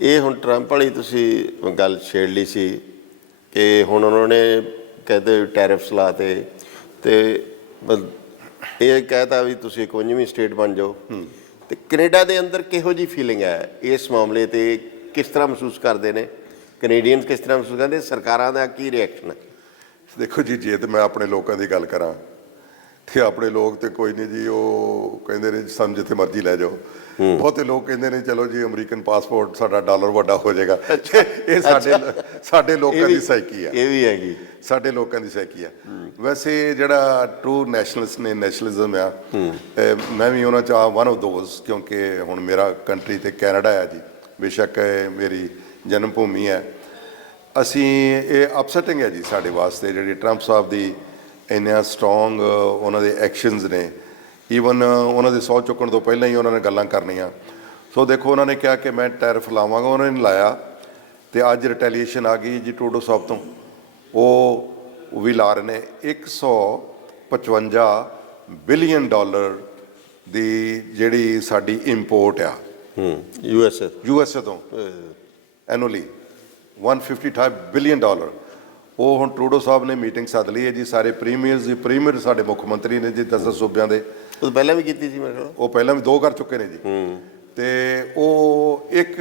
ਇਹ ਹੁਣ ਟਰੰਪ ਵਾਲੀ ਤੁਸੀਂ ਗੱਲ ਛੇੜ ਲਈ ਸੀ ਕਿ ਹੁਣ ਉਹਨਾਂ ਨੇ ਕਹਿੰਦੇ ਟੈਰਿਫਸ ਲਾਤੇ ਤੇ ਇਹ ਕਹਿਤਾ ਵੀ ਤੁਸੀਂ ਇੱਕ ਪੰਜਵੀਂ ਸਟੇਟ ਬਣ ਜਾਓ। ਤੇ ਕੈਨੇਡਾ ਦੇ ਅੰਦਰ ਕਿਹੋ ਜੀ ਫੀਲਿੰਗ ਹੈ? ਇਸ ਮਾਮਲੇ ਤੇ ਕਿਸ ਤਰ੍ਹਾਂ ਮਹਿਸੂਸ ਕਰਦੇ ਨੇ? ਕੈਨੇਡੀਅਨਸ ਕਿਸ ਤਰ੍ਹਾਂ ਮਹਿਸੂਸ ਕਰਦੇ? ਸਰਕਾਰਾਂ ਦਾ ਕੀ ਰਿਐਕਸ਼ਨ ਹੈ? ਦੇਖੋ ਜੀ ਜੇ ਤੇ ਮੈਂ ਆਪਣੇ ਲੋਕਾਂ ਦੀ ਗੱਲ ਕਰਾਂ ਤੇ ਆਪਣੇ ਲੋਕ ਤੇ ਕੋਈ ਨਹੀਂ ਜੀ ਉਹ ਕਹਿੰਦੇ ਨੇ ਸਾਨੂੰ ਜਿੱਥੇ ਮਰਜ਼ੀ ਲੈ ਜਾਓ। ਬਹੁਤੇ ਲੋਕ ਕਹਿੰਦੇ ਨੇ ਚਲੋ ਜੀ ਅਮਰੀਕਨ ਪਾਸਪੋਰਟ ਸਾਡਾ ਡਾਲਰ ਵੱਡਾ ਹੋ ਜਾਏਗਾ। ਇਹ ਸਾਡੇ ਸਾਡੇ ਲੋਕਾਂ ਦੀ ਸਾਈਕੀ ਆ। ਇਹ ਵੀ ਹੈਗੀ। ਸਾਡੇ ਲੋਕਾਂ ਦੀ ਸਾਈਕੀ ਆ। ਵੈਸੇ ਜਿਹੜਾ ਟਰੂ ਨੈਸ਼ਨਲਿਸਟ ਨੇ ਨੈਸ਼ਨਲਿਜ਼ਮ ਆ ਮੈਂ ਵੀ ਉਹਨਾਂ ਚ ਆ ਵਨ ਆਫ ਦੋਜ਼ ਕਿਉਂਕਿ ਹੁਣ ਮੇਰਾ ਕੰਟਰੀ ਤੇ ਕੈਨੇਡਾ ਆ ਜੀ। ਬੇਸ਼ੱਕ ਮੇਰੀ ਜਨਮ ਭੂਮੀ ਹੈ ਅਸੀਂ ਇਹ ਅਪਸੈਟਿੰਗ ਹੈ ਜੀ ਸਾਡੇ ਵਾਸਤੇ ਜਿਹੜੀ ਟਰੰਪ ਸਾਹਿਬ ਦੀ ਇੰਨਾ ਸਟਰੋਂਗ ਉਹਨਾਂ ਦੇ ਐਕਸ਼ਨਸ ਨੇ। ਈਵਨ ਉਹਨਾਂ ਦੇ ਸੌ ਚੁੱਕਣ ਤੋਂ ਪਹਿਲਾਂ ਹੀ ਉਹਨਾਂ ਨੇ ਗੱਲਾਂ ਕਰਨੀਆਂ। ਸੋ ਦੇਖੋ ਉਹਨਾਂ ਨੇ ਕਿਹਾ ਕਿ ਮੈਂ ਟੈਰਿਫ ਲਾਵਾਂਗਾ ਉਹਨਾਂ ਨੇ ਲਾਇਆ। ਤੇ ਅੱਜ ਰਿਟੈਲੀਏਸ਼ਨ ਆ ਗਈ ਜੀ ਟੋਡੋ ਸਾਹਿਬ ਤੋਂ। ਉਹ ਵੀ ਲਾ ਰਹੇ ਨੇ 155 ਬਿਲੀਅਨ ਡਾਲਰ ਦੀ ਜਿਹੜੀ ਸਾਡੀ ਇੰਪੋਰਟ ਆ। ਹੂੰ U S A U S A ਤੋਂ। ਐਨੂਅਲੀ 155 ਬਿਲੀਅਨ ਡਾਲਰ ਉਹ ਹੁਣ ਟਰੂਡੋ ਸਾਹਿਬ ਨੇ ਮੀਟਿੰਗ ਸੱਦ ਲਈ ਹੈ ਜੀ ਸਾਰੇ ਪ੍ਰੀਮੀਅਰਸ ਦੀ ਪ੍ਰੀਮੀਅਰ ਸਾਡੇ ਮੁੱਖ ਮੰਤਰੀ ਨੇ ਜੀ 10 ਸੂਬਿਆਂ ਦੇ। ਉਹ ਪਹਿਲਾਂ ਵੀ ਕੀਤੀ ਸੀ ਮੇਰੇ ਕੋਲ ਉਹ ਪਹਿਲਾਂ ਵੀ ਦੋ ਕਰ ਚੁੱਕੇ ਨੇ ਜੀ। ਤੇ ਉਹ ਇੱਕ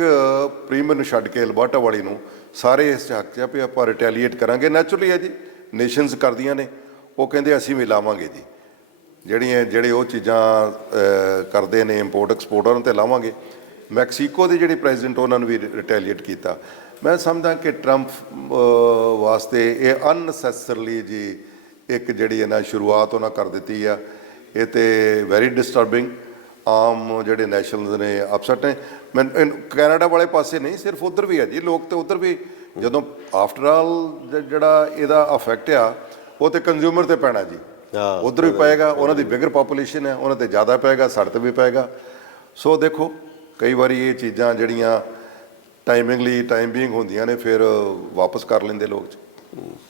ਪ੍ਰੀਮੀਅਰ ਨੂੰ ਛੱਡ ਕੇ ਅਲਬਰਟਾ ਵਾਲੀ ਨੂੰ ਸਾਰੇ ਇਸ ਹੱਕ 'ਚ ਆ ਵੀ ਆਪਾਂ ਰਿਟੈਲੀਏਟ ਕਰਾਂਗੇ। ਨੈਚੁਰਲੀ ਹੈ ਜੀ ਨੇਸ਼ਨਸ ਕਰਦੀਆਂ ਨੇ ਉਹ ਕਹਿੰਦੇ ਅਸੀਂ ਵੀ ਲਾਵਾਂਗੇ ਜੀ। ਜਿਹੜੀਆਂ ਜਿਹੜੇ ਉਹ ਚੀਜ਼ਾਂ ਕਰਦੇ ਨੇ ਇੰਪੋਰਟ ਐਕਸਪੋਰਟ ਉਹਨਾਂ ਤੇ ਲਾਵਾਂਗੇ। ਮੈਕਸੀਕੋ ਦੇ ਜਿਹੜੇ ਪ੍ਰੈਜ਼ੀਡੈਂਟ ਉਹਨਾਂ ਨੂੰ ਵੀ ਰਿਟੈਲੀਏਟ ਕੀਤਾ। ਮੈਂ ਸਮਝਦਾ ਕਿ ਟਰੰਪ ਵਾਸਤੇ ਇਹ ਅਨਸੈਸਰਲੀ ਜੀ ਇੱਕ ਜਿਹੜੀ ਇਹਨਾਂ ਸ਼ੁਰੂਆਤ ਉਹਨਾਂ ਕਰ ਦਿੱਤੀ ਆ। ਇਹ ਤੇ ਵੈਰੀ ਡਿਸਟਰਬਿੰਗ ਆਮ ਜਿਹੜੇ ਨੈਸ਼ਨਲਸ ਨੇ ਅਪਸੈਟ ਨੇ। ਮੈਂ ਕੈਨੇਡਾ ਵਾਲੇ ਪਾਸੇ ਨਹੀਂ ਸਿਰਫ ਉਧਰ ਵੀ ਹੈ ਜੀ। ਲੋਕ ਤੇ ਉਧਰ ਵੀ ਜਦੋਂ ਆਫਟਰ ਆਲ ਜਿਹੜਾ ਇਹਦਾ ਇਫੈਕਟ ਆ ਉਹ ਤੇ ਕੰਜ਼ਿਊਮਰ ਤੇ ਪੈਣਾ ਜੀ। ਹਾਂ, ਉਧਰ ਵੀ ਪਏਗਾ ਉਹਨਾਂ ਦੀ ਬਿਗਰ ਪੋਪੂਲੇਸ਼ਨ ਹੈ ਉਹਨਾਂ ਤੇ ਜ਼ਿਆਦਾ ਪਏਗਾ ਸਾਡੇ ਤੇ ਵੀ ਪਏਗਾ। ਸੋ ਦੇਖੋ ਕਈ ਵਾਰੀ ਇਹ ਚੀਜ਼ਾਂ ਜਿਹੜੀਆਂ ਟਾਈਮਿੰਗਲੀ ਟਾਈਮ ਬੀਇੰਗ ਹੁੰਦੀਆਂ ਨੇ ਫਿਰ ਵਾਪਸ ਕਰ ਲੈਂਦੇ ਲੋਕ।